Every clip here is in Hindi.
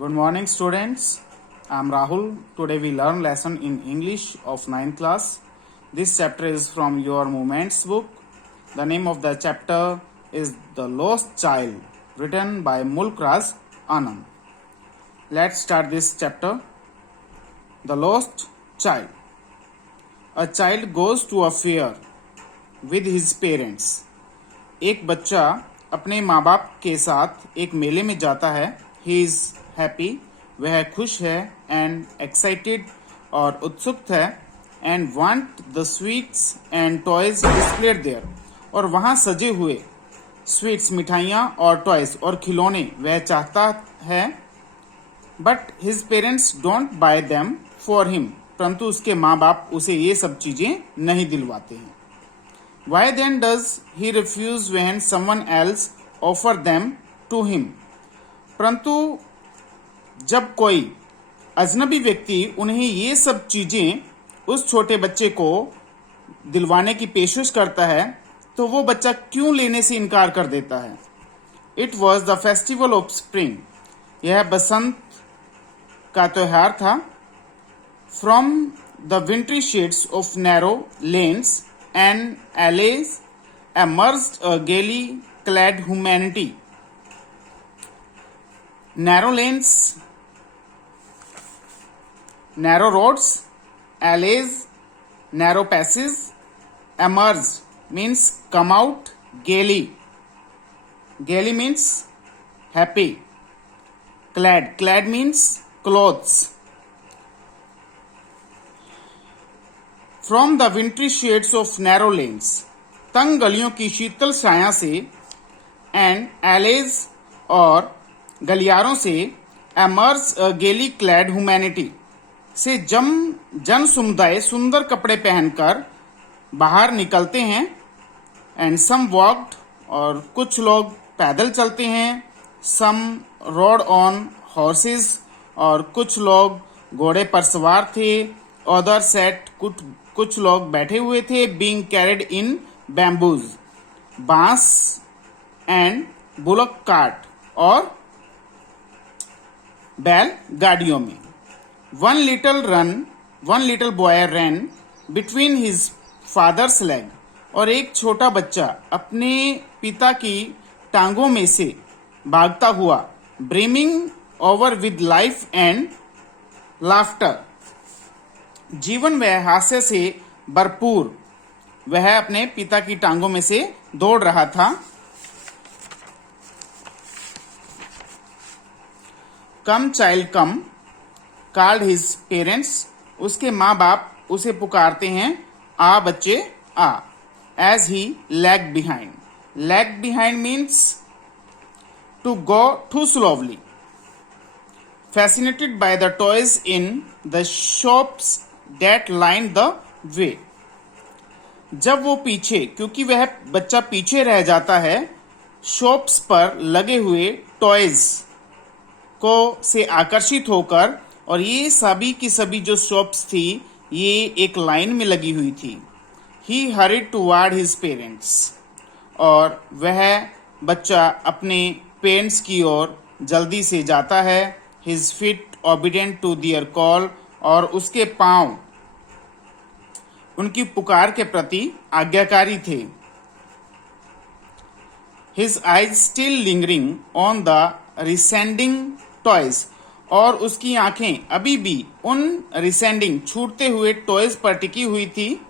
Good morning, students. I'm Rahul. Today we learn lesson in English of 9th class. This chapter is from your Moments book. The name of the chapter is The Lost Child, written by Mulkraz Anand. Let's start this chapter. The Lost Child. A child goes to a fair with his parents. एक बच्चा अपने माँ बाप के साथ एक मेले में जाता है. He is happy, वह खुश है, and excited और उत्सुक है, and want the sweets and toys displayed there, और वहाँ सजे हुए स्वीट्स मिठाइयाँ और टॉयज और खिलौने वह चाहता है. But his parents don't buy them for him, परंतु उसके माँ बाप उसे ये सब चीजें नहीं दिलवाते हैं. Why then does he refuse when someone else offer them to him? परंतु जब कोई अजनबी व्यक्ति उन्हें ये सब चीजें उस छोटे बच्चे को दिलवाने की पेशकश करता है, तो वो बच्चा क्यों लेने से इनकार कर देता है. It was the festival of spring. यह बसंत का त्योहार था. From the wintry shades of narrow lanes and alleys emerged a gaily clad humanity. Narrow lanes, narrow roads, alleys, narrow passages. Emerged means come out. Gaily means happy. Clad means clothes. From the wintry shades of narrow lanes, तंग गलियों की शीतल छाया से, and alleys और गलियारों से, emerge a gaily clad humanity से जन समुदाय सुंदर कपड़े पहनकर बाहर निकलते हैं. and some walked और कुछ लोग पैदल चलते हैं. some rode on horses और कुछ लोग घोड़े पर सवार थे. other sat कुछ लोग बैठे हुए थे. being carried in bamboos, बांस and bullock cart और बैल गाड़ियों में. one little boy ran between his father's leg, और एक छोटा बच्चा अपने पिता की टांगों में से भागता हुआ. brimming over with life and laughter, जीवन व हास्य से भरपूर वह अपने पिता की टांगों में से दौड़ रहा था. कम चाइल्ड कम called his parents, उसके माँ बाप उसे पुकारते हैं. आ बच्चे आ. as he lagged behind means to go too slowly. Fascinated by the toys in the shops that lined the way, जब वो पीछे, क्योंकि वह बच्चा पीछे रह जाता है शॉप्स पर लगे हुए टॉयज को से आकर्षित होकर. और ये सभी की सभी जो शॉप्स थी ये एक लाइन में लगी हुई थी. He hurried toward his parents, और वह बच्चा अपने पेरेंट्स की ओर जल्दी से जाता है. His feet obedient to their call, और उसके पांव उनकी पुकार के प्रति आज्ञाकारी थे. His eyes still lingering on the receding toys, और उसकी आंखें अभी भी उन रिसेंडिंग छूटते हुए टॉयज पर टिकी हुई थी.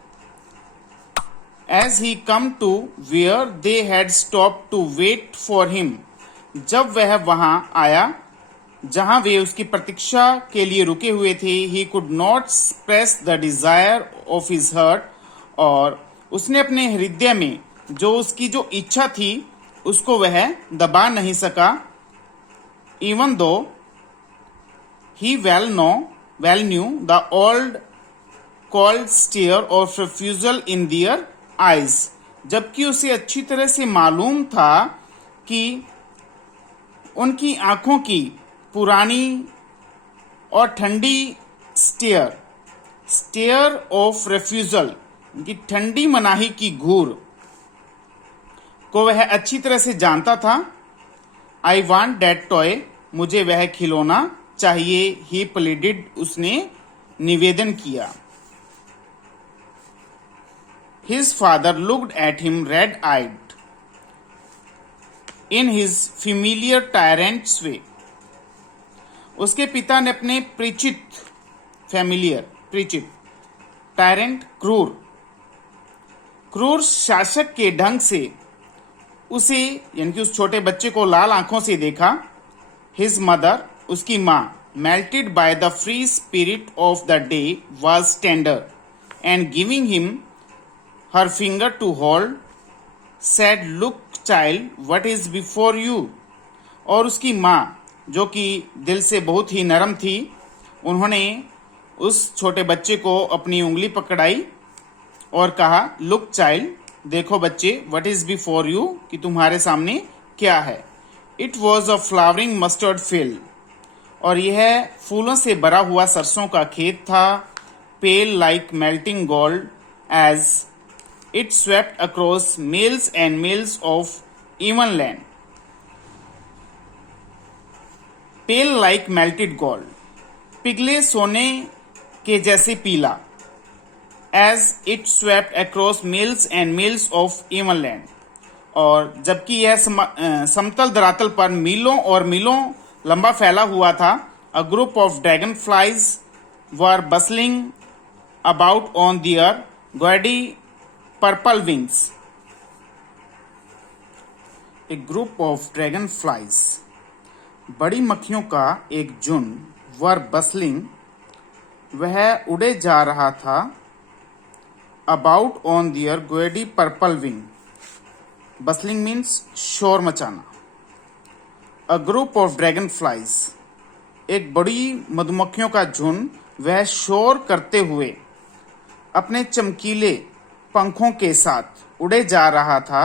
As he come to where they had stopped to wait for him, जब वह वहां आया जहां वे उसकी प्रतीक्षा के लिए रुके हुए थे. He could not suppress the desire of his heart, और उसने अपने हृदय में जो उसकी जो इच्छा थी उसको वह दबा नहीं सका. Even though he well knew the old cold stare of refusal in their eyes, जबकि उसे अच्छी तरह से मालूम था कि उनकी आंखों की पुरानी और ठंडी स्टेयर ऑफ रेफ्यूजल, उनकी ठंडी मनाही की घूर को वह अच्छी तरह से जानता था. आई वांट दैट टॉय, मुझे वह खिलौना चाहिए। ही प्लीडेड, उसने निवेदन किया। His father looked at him red-eyed in his familiar tyrant's way. उसके पिता ने अपने परिचित टायरेंट क्रूर शासक के ढंग से उसे यानी कि उस छोटे बच्चे को लाल आंखों से देखा। His mother, उसकी माँ, melted by the free spirit of the day, was tender and giving him her finger to hold, said, "Look, child, what is before you?" और उसकी माँ, जो कि दिल से बहुत ही नरम थी, उन्होंने उस छोटे बच्चे को अपनी उंगली पकड़ाई और कहा, "Look, child, देखो बच्चे, what is before you, कि तुम्हारे सामने क्या है?" It was a flowering mustard field, और यह फूलों से भरा हुआ सरसों का खेत था। Pale like melting gold as it swept across miles and miles of even land. Pale like melted gold, पिघले सोने के जैसे पीला। As it swept across miles and miles of even land, और जबकि यह समतल धरातल पर मीलों और मीलों लंबा फैला हुआ था। A group of dragonflies were bustling about on their gaudy purple wings. A group of dragonflies, बड़ी मक्खियों का एक झुंड, were bustling, वह उड़े जा रहा था, about on their gaudy purple wing. Bustling means शोर मचाना। A group of dragonflies, एक बड़ी मधुमक्खियों का झुंड, वह शोर करते हुए अपने चमकीले पंखों के साथ उड़े जा रहा था।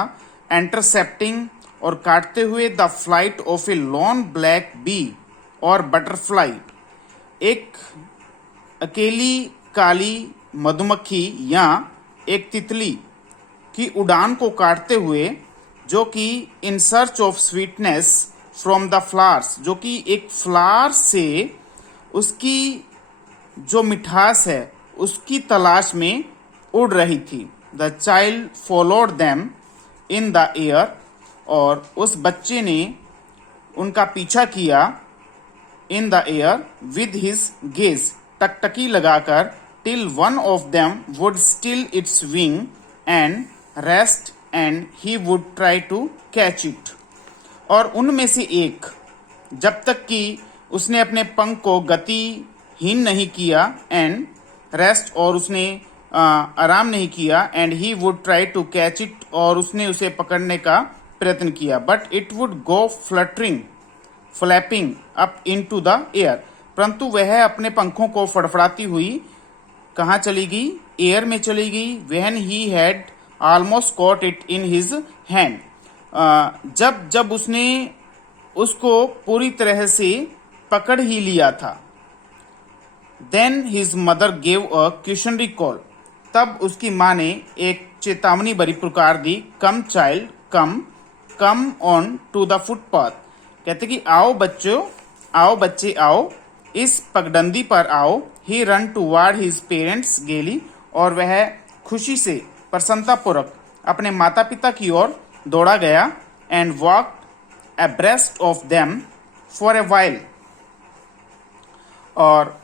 इंटरसेप्टिंग, और काटते हुए the flight of a lone black bee और बटरफ्लाई, एक अकेली काली मधुमक्खी या एक तितली की उड़ान को काटते हुए, जो कि in search of sweetness from the flowers, जो कि एक फ्लावर से उसकी जो मिठास है उसकी तलाश में उड़ रही थी। The child followed them in the air, और उस बच्चे ने उनका पीछा किया in the air with his gaze, टकटकी लगाकर, till one of them would still its wing and rest and he would try to catch it, और उनमें से एक, जब तक कि उसने अपने पंख को गतिहीन नहीं किया, एंड रेस्ट, और उसने आराम नहीं किया, and he would try to catch it, और उसने उसे पकड़ने का प्रयत्न किया, but it would go flapping up into the air, परंतु वह अपने पंखों को फड़फड़ाती हुई कहाँ चली गई? एयर में चली गई। When he had almost caught it in his hand, जब उसने उसको पूरी तरह से पकड़ ही लिया था। Then his mother gave a questionary call, तब उसकी माँ ने एक चेतावनी भरी पुकार दी। Come child come on to the footpath, कहते कि आओ बच्चे आओ, इस पगडंडी पर आओ। He ran toward his parents gaily, और वह खुशी से प्रसन्नतापूर्वक अपने माता पिता की ओर दौड़ा गया। And walked abreast of them for a while, और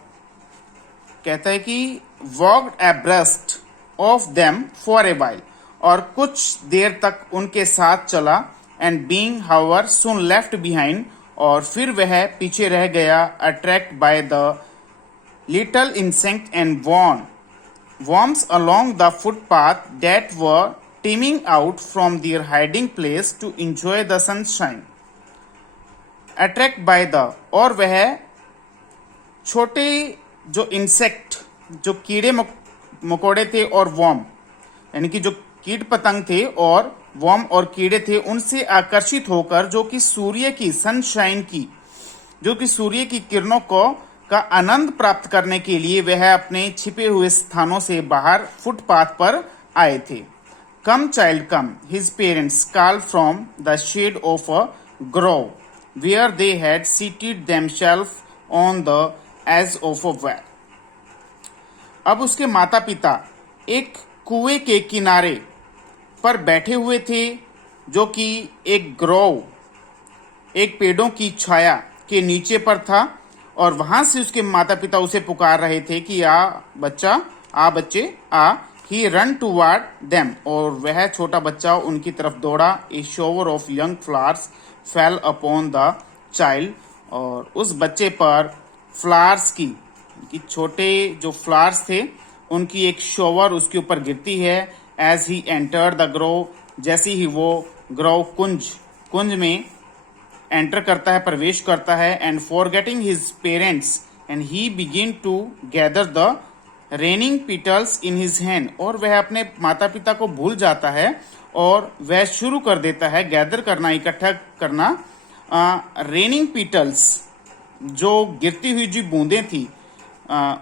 कहता है कि walked abreast of them for a while, और कुछ देर तक उनके साथ चला। And being however soon left behind, और फिर वह पीछे रह गया। Attract by the little insect and worms along the footpath that were teeming out from their hiding place to enjoy the sunshine. Attract by the, और वह छोटे जो इंसेक्ट, जो कीड़े मकोड़े थे, और वॉर्म यानी कि जो कीट पतंग थे और वॉर्म और कीड़े थे, उनसे आकर्षित होकर, जो कि सूर्य की सनशाइन की, जो कि सूर्य की किरणों का आनंद प्राप्त करने के लिए वह अपने छिपे हुए स्थानों से बाहर फुटपाथ पर आए थे। Come child come, his parents called from the shade of a grove, where they had seated themselves on the edge of a well. अब उसके माता पिता एक कुएं के किनारे पर बैठे हुए थे, जो कि एक ग्रोव, एक पेड़ों की छाया के नीचे पर था, और वहां से उसके माता पिता उसे पुकार रहे थे कि आ बच्चा, आ बच्चे, आ. He run toward them, और वह छोटा बच्चा उनकी तरफ दौड़ा. A shower of young flowers fell upon the child, और उस बच्चे पर फ्लावर्स की छोटे जो फ्लावर्स थे उनकी एक शोवर उसके ऊपर गिरती है. As he entered the grove, जैसे ही वो ग्रोव कुंज में एंटर करता है, प्रवेश करता है. And forgetting his parents, and he began to gather the raining petals in his hand, और वह अपने माता पिता को भूल जाता है और वह शुरू कर देता है गैदर करना, इकट्ठा करना. रेनिंग पिटल्स, जो गिरती हुई जो बूंदें थी,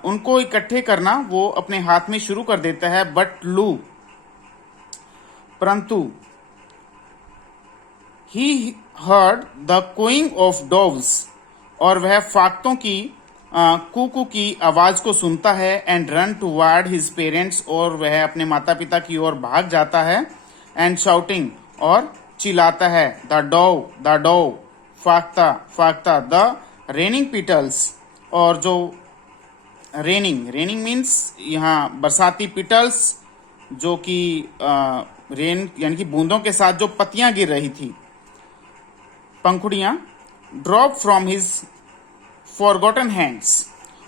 उनको इकट्ठे करना वो अपने हाथ में शुरू कर देता है. बट लू, परंतु ही हर्ड द कोइंग ऑफ डोव्स, और वह फाख्तों की कुकू की आवाज को सुनता है. And run toward his parents, और वह अपने माता पिता की ओर भाग जाता है. एंड शाउटिंग, और चिल्लाता है, द डोव, फाख्ता, द रेनिंग पिटल्स. और जो रेनिंग मीन्स यहाँ बरसाती, पिटल्स जो कि रेन यानी कि बूंदों के साथ जो पत्तियां गिर रही थी, पंखुड़ियां, drop from his forgotten hands,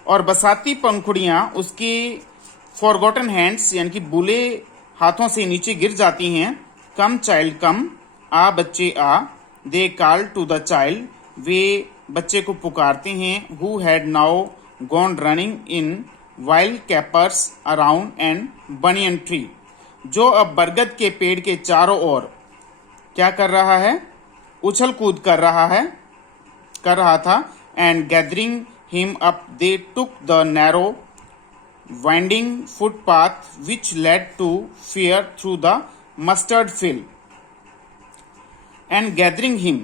और बरसाती पंखुड़ियां उसके फॉरगॉटन हैंड्स यानी कि भूले हाथों से नीचे गिर जाती हैं. कम चाइल्ड कम, आ बच्चे आ. They call to the child, वे बच्चे को पुकारते हैं. Who had now gone running in wild capers around and banyan tree, जो अब बरगद के पेड़ के चारों ओर क्या कर रहा है, उछल कूद कर रहा था. And gathering him up, they took the narrow, winding footpath which led to fear through the mustard field. And gathering him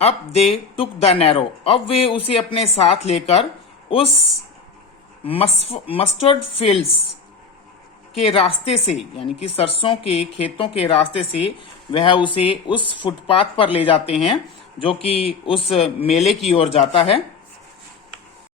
up, they took the narrow. अब वे उसे अपने साथ लेकर उस मस्टर्ड फील्ड्स के रास्ते से, यानी कि सरसों के खेतों के रास्ते से, वह उसे उस फुटपाथ पर ले जाते हैं जो कि उस मेले की ओर जाता है.